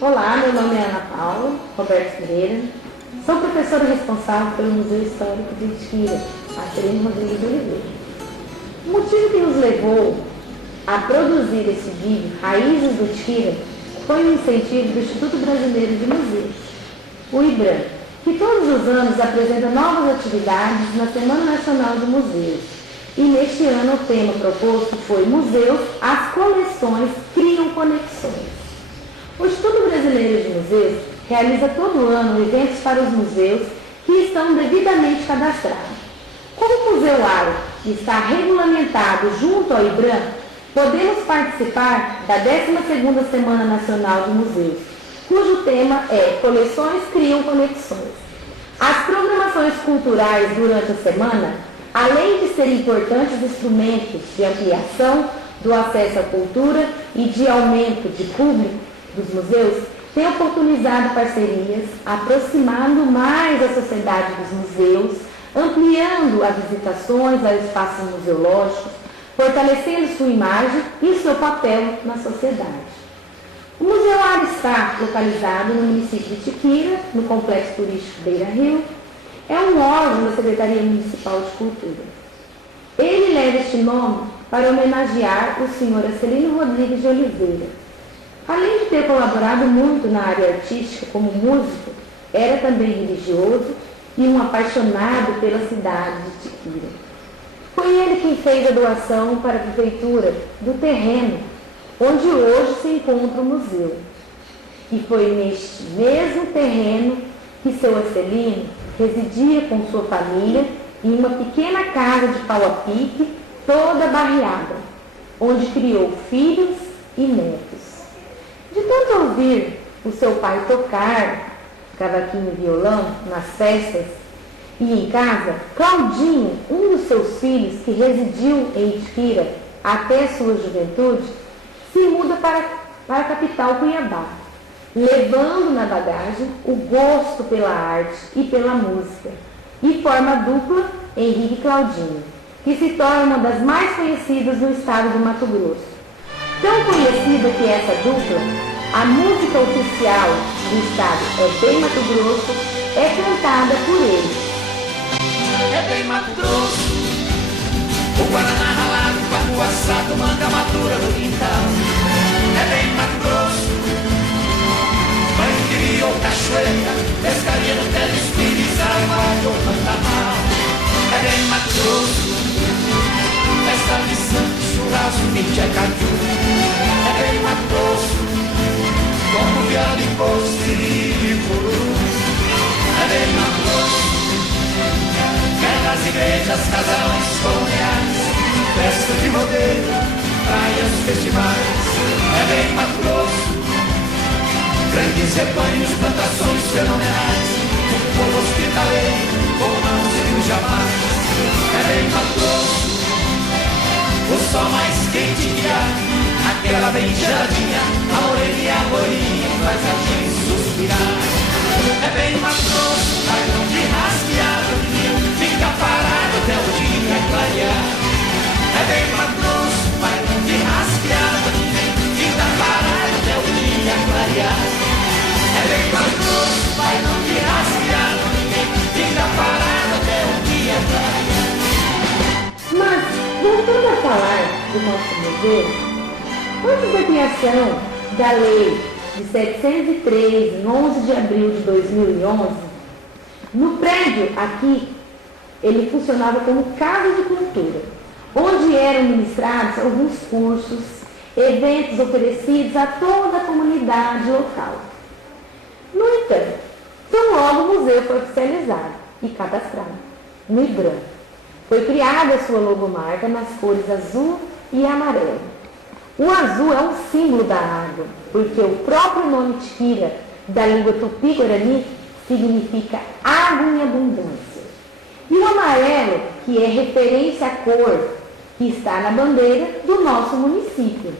Olá, meu nome é Ana Paula Roberto Pereira. Sou professora responsável pelo Museu Histórico de Itquira, Acerino Rodrigues de Oliveira. O motivo que nos levou a produzir esse vídeo, Raízes do Itquira, foi um incentivo do Instituto Brasileiro de Museus, o IBRAM, que todos os anos apresenta novas atividades na Semana Nacional de Museus. E neste ano o tema proposto foi Museus, as coleções criam conexões. O Instituto Brasileiro de Museus realiza todo ano eventos para os museus que estão devidamente cadastrados. Como o Museu Aro está regulamentado junto ao IBRAM, podemos participar da 12ª Semana Nacional de Museus, cujo tema é Coleções criam conexões. As programações culturais durante a semana, além de serem importantes instrumentos de ampliação do acesso à cultura e de aumento de público dos museus, têm oportunizado parcerias, aproximando mais a sociedade dos museus, ampliando as visitações aos espaços museológicos, fortalecendo sua imagem e seu papel na sociedade. O Museu Aro está localizado no município de Itquira, no Complexo Turístico Beira Rio. É um órgão da Secretaria Municipal de Cultura. Ele leva este nome para homenagear o senhor Acerino Rodrigues de Oliveira. Além de ter colaborado muito na área artística como músico, era também religioso e um apaixonado pela cidade de Itquira. Foi ele quem fez a doação para a prefeitura do terreno onde hoje se encontra o museu. E foi neste mesmo terreno que seu Acerino residia com sua família em uma pequena casa de pau a pique, toda barreada, onde criou filhos e netos. De tanto ouvir o seu pai tocar cavaquinho e violão nas festas e em casa, Claudinho, um dos seus filhos que residiu em Itquira até sua juventude, se muda para a capital Cuiabá, levando na bagagem o gosto pela arte e pela música, e forma a dupla Henrique e Claudinho, que se torna uma das mais conhecidas no estado do Mato Grosso. Tão conhecida que essa dupla, a música oficial do estado É Bem Mato Grosso, é cantada por eles. É bem Mato Grosso, o Guaraná ralado, papo assado, manga madura no quintal. É bem Mato Grosso, mãe criou cachoeira, pescaria no telespires, água do Pantanal. É bem Mato Grosso, festa de santo, churrasco, mídia, caju. É bem Mato Grosso, como viola e poço e puru. É bem Mato Grosso, belas igrejas, casarões coloniais, festa de rodeio, praias, festivais. É bem Mato Grosso, grandes rebanhos, plantações fenomenais, um povo hospitaleiro, como não se viu jamais. É bem Mato Grosso, o sol mais quente que há, aquela bem geladinha, a morena e a bolinha faz a gente suspirar. É bem Mato Grosso, vai não de rasquear, fica parado até o dia clarear. É bem Mato Grosso, vai não de rasquear, fica parado até o dia clarear. É bem Mato Grosso, vai não de rasquear, fica parado até o dia clarear. Mas, voltando a falar do nosso museu, antes da criação da Lei de 703, em 11 de abril de 2011, no prédio aqui, ele funcionava como casa de cultura, onde eram ministrados alguns cursos, eventos oferecidos a toda a comunidade local. No entanto, tão logo o museu foi oficializado e cadastrado no IBRAM. Foi criada a sua logomarca nas cores azul e amarelo. O azul é um símbolo da água, porque o próprio nome Itquira, da língua tupi-guarani, significa água em abundância. E o amarelo, que é referência à cor que está na bandeira do nosso município.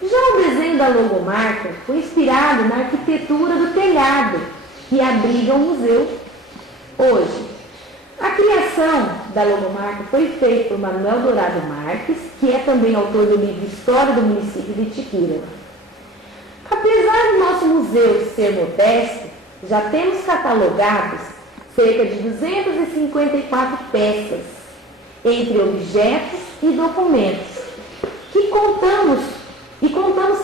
Já o desenho da logomarca foi inspirado na arquitetura do telhado, que abriga o museu hoje. A criação da logomarca foi feita por Manuel Dourado Marques, que é também autor do livro História do Município de Itquira. Apesar do nosso museu ser modesto, já temos catalogados cerca de 254 peças, entre objetos e documentos, que contamos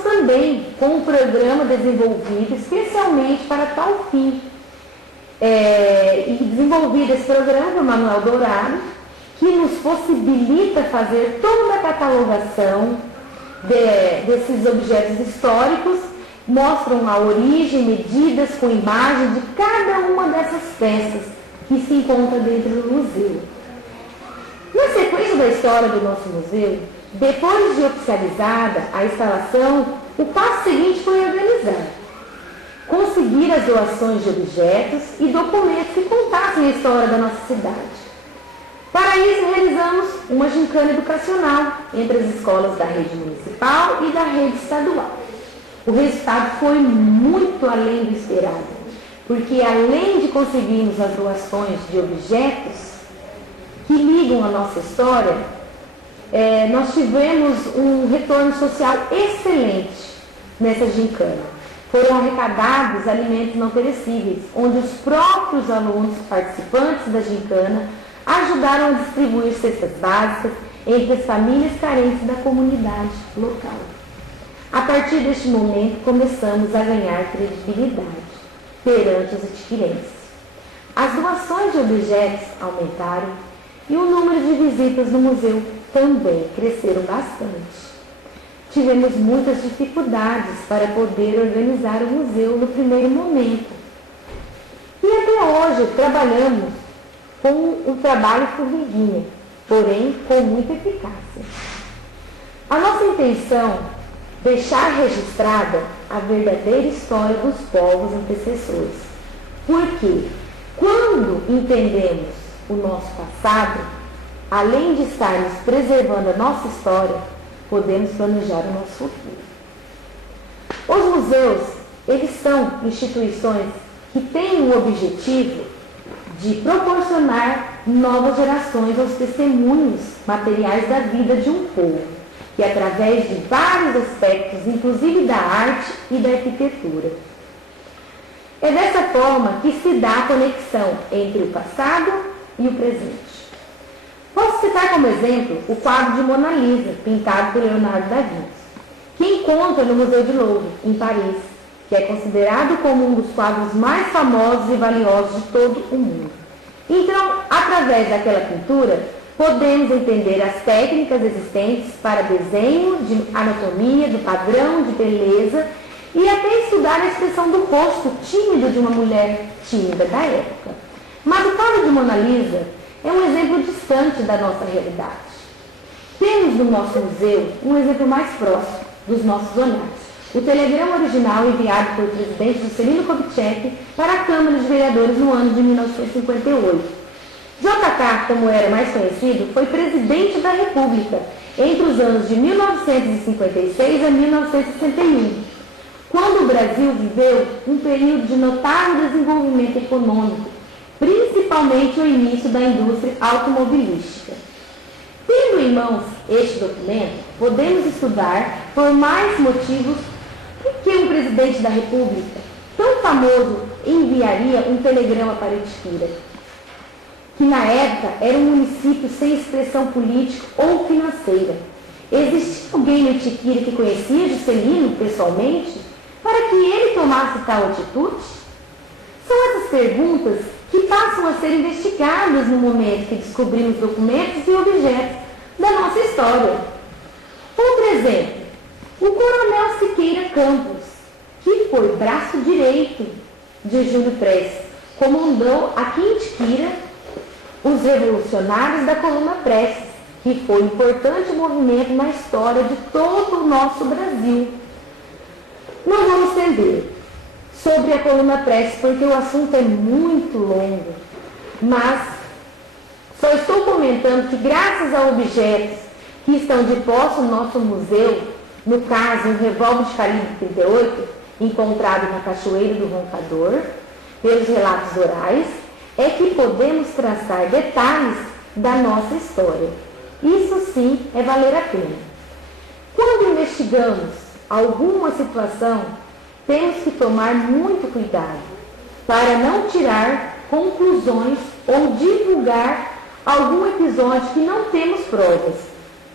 também com um programa desenvolvido especialmente para tal fim. E desenvolvido esse programa pelo Manuel Dourado, que nos possibilita fazer toda a catalogação desses objetos históricos, mostram a origem, medidas com imagem de cada uma dessas peças que se encontra dentro do museu. Na sequência da história do nosso museu, depois de oficializada a instalação, o passo seguinte foi organizar, conseguir as doações de objetos e documentos que contassem a história da nossa cidade. Para isso, realizamos uma gincana educacional entre as escolas da rede municipal e da rede estadual. O resultado foi muito além do esperado, porque além de conseguirmos as doações de objetos que ligam a nossa história, nós tivemos um retorno social excelente nessa gincana. Foram arrecadados alimentos não perecíveis, onde os próprios alunos participantes da gincana ajudaram a distribuir cestas básicas entre as famílias carentes da comunidade local. A partir deste momento, começamos a ganhar credibilidade perante os adquirentes. As doações de objetos aumentaram e o número de visitas no museu também cresceram bastante. Tivemos muitas dificuldades para poder organizar o museu no primeiro momento. E até hoje trabalhamos com um trabalho formiguinha, porém com muita eficácia. A nossa intenção é deixar registrada a verdadeira história dos povos antecessores. Porque quando entendemos o nosso passado, além de estarmos preservando a nossa história, podemos planejar o nosso futuro. Os museus, eles são instituições que têm o objetivo de proporcionar novas gerações aos testemunhos materiais da vida de um povo, que através de vários aspectos, inclusive da arte e da arquitetura. É dessa forma que se dá a conexão entre o passado e o presente. Posso citar como exemplo o quadro de Mona Lisa, pintado por Leonardo da Vinci, que encontra no Museu de Louvre, em Paris, que é considerado como um dos quadros mais famosos e valiosos de todo o mundo. Então, através daquela pintura, podemos entender as técnicas existentes para desenho, de anatomia, do padrão de beleza e até estudar a expressão do rosto tímido de uma mulher tímida da época. Mas o quadro de Mona Lisa é um exemplo distante da nossa realidade. Temos no nosso museu um exemplo mais próximo dos nossos olhares. O telegrama original enviado pelo presidente Juscelino Kubitschek para a Câmara de Vereadores no ano de 1958. JK, como era mais conhecido, foi presidente da República entre os anos de 1956 a 1961, quando o Brasil viveu um período de notável desenvolvimento econômico, principalmente o início da indústria automobilística. Tendo em mãos este documento, podemos estudar por mais motivos por que um presidente da República, tão famoso, enviaria um telegrama para Itquira, que na época era um município sem expressão política ou financeira. Existia alguém no Itquira que conhecia Juscelino pessoalmente para que ele tomasse tal atitude? São essas perguntas que passam a ser investigadas no momento que descobrimos documentos e objetos da nossa história. Outro exemplo, o coronel Siqueira Campos, que foi braço direito de Júlio Prestes, comandou aqui em Itquira os revolucionários da Coluna Prestes, que foi um importante movimento na história de todo o nosso Brasil. Não vamos estender sobre a Coluna Prestes, porque o assunto é muito longo, mas só estou comentando que graças a objetos que estão de posse no nosso museu, no caso um revólver de calibre 38, encontrado na Cachoeira do Roncador, pelos relatos orais, é que podemos traçar detalhes da nossa história. Isso sim é valer a pena. Quando investigamos alguma situação, temos que tomar muito cuidado para não tirar conclusões ou divulgar algum episódio que não temos provas.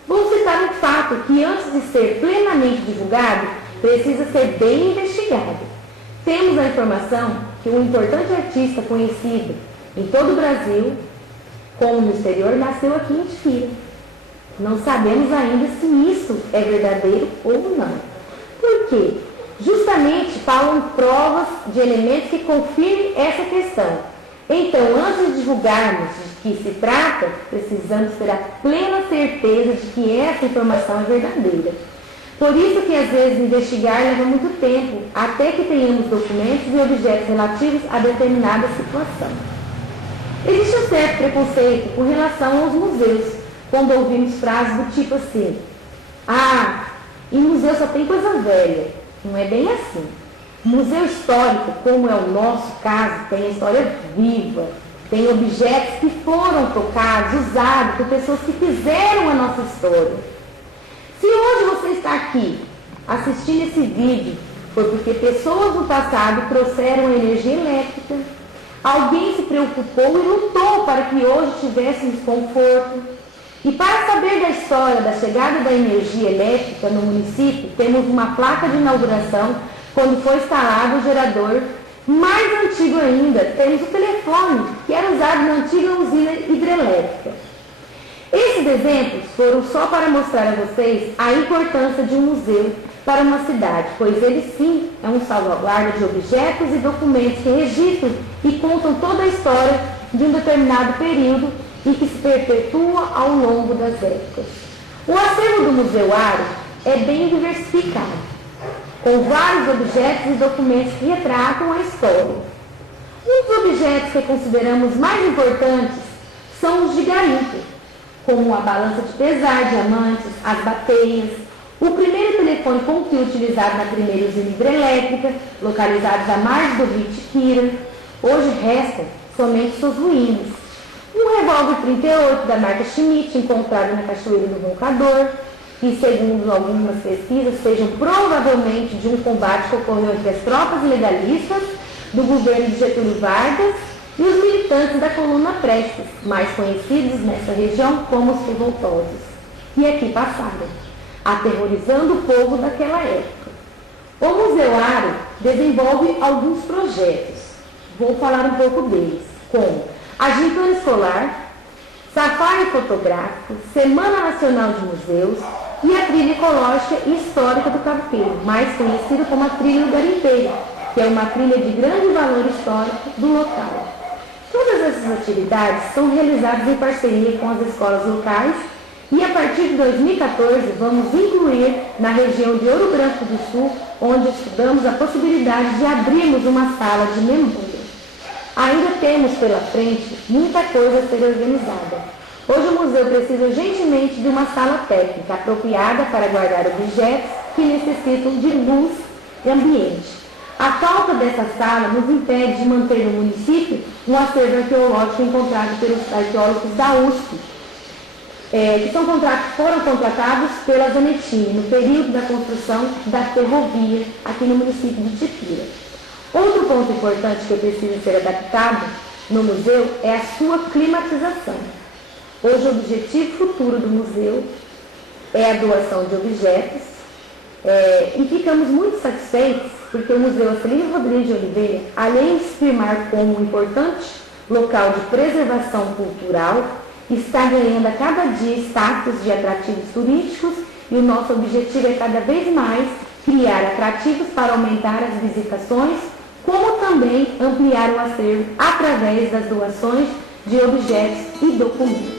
Vou citar um fato que, antes de ser plenamente divulgado, precisa ser bem investigado. Temos a informação que um importante artista conhecido em todo o Brasil, como no exterior, nasceu aqui em Itapira. Não sabemos ainda se isso é verdadeiro ou não. Por quê? Justamente falam provas de elementos que confirmem essa questão. Então, antes de divulgarmos de que se trata, precisamos ter a plena certeza de que essa informação é verdadeira. Por isso que, às vezes, investigar leva muito tempo, até que tenhamos documentos e objetos relativos a determinada situação. Existe um certo preconceito com relação aos museus, quando ouvimos frases do tipo assim: ah, e museu só tem coisa velha. Não é bem assim. Museu histórico, como é o nosso caso, tem a história viva, tem objetos que foram tocados, usados por pessoas que fizeram a nossa história. Se hoje você está aqui assistindo esse vídeo, foi porque pessoas no passado trouxeram energia elétrica, alguém se preocupou e lutou para que hoje tivéssemos conforto. E para saber da história da chegada da energia elétrica no município, temos uma placa de inauguração quando foi instalado o gerador. Mais antigo ainda, temos o telefone, que era usado na antiga usina hidrelétrica. Esses exemplos foram só para mostrar a vocês a importância de um museu para uma cidade, pois ele sim é um salvaguarda de objetos e documentos que registram e contam toda a história de um determinado período e que se perpetua ao longo das épocas. O acervo do Museu Aro é bem diversificado, com vários objetos e documentos que retratam a história. Um dos objetos que consideramos mais importantes são os de garimpo, como a balança de pesar, diamantes, as bateias, o primeiro telefone com fio utilizado na primeira usina hidrelétrica, localizados à margem do rio Itapira. Hoje restam somente suas ruínas. Um revólver 38 da marca Schmidt, encontrado na Cachoeira do Roncador, que, segundo algumas pesquisas, sejam provavelmente de um combate que ocorreu entre as tropas legalistas do governo de Getúlio Vargas e os militantes da coluna Prestes, mais conhecidos nessa região como os revoltosos, que aqui passaram, aterrorizando o povo daquela época. O Museu Aro desenvolve alguns projetos. Vou falar um pouco deles, como a gincana escolar, safari fotográfico, Semana Nacional de Museus e a trilha ecológica e histórica do Cavqueiro, mais conhecida como a trilha do Garimpeiro, que é uma trilha de grande valor histórico do local. Todas essas atividades são realizadas em parceria com as escolas locais e a partir de 2014 vamos incluir na região de Ouro Branco do Sul, onde estudamos a possibilidade de abrirmos uma sala de memória. Ainda temos pela frente muita coisa a ser organizada. Hoje o museu precisa urgentemente de uma sala técnica apropriada para guardar objetos que necessitam de luz e ambiente. A falta dessa sala nos impede de manter no município um acervo arqueológico encontrado pelos arqueólogos da USP, que foram contratados pela Zanettini no período da construção da ferrovia aqui no município de Itapira. Outro ponto importante que precisa ser adaptado no museu é a sua climatização. Hoje o objetivo futuro do museu é a doação de objetos e ficamos muito satisfeitos porque o Museu Celino Rodrigues de Oliveira, além de se firmar como um importante local de preservação cultural, está ganhando a cada dia status de atrativos turísticos e o nosso objetivo é cada vez mais criar atrativos para aumentar as visitações, como também ampliar o acervo através das doações de objetos e documentos.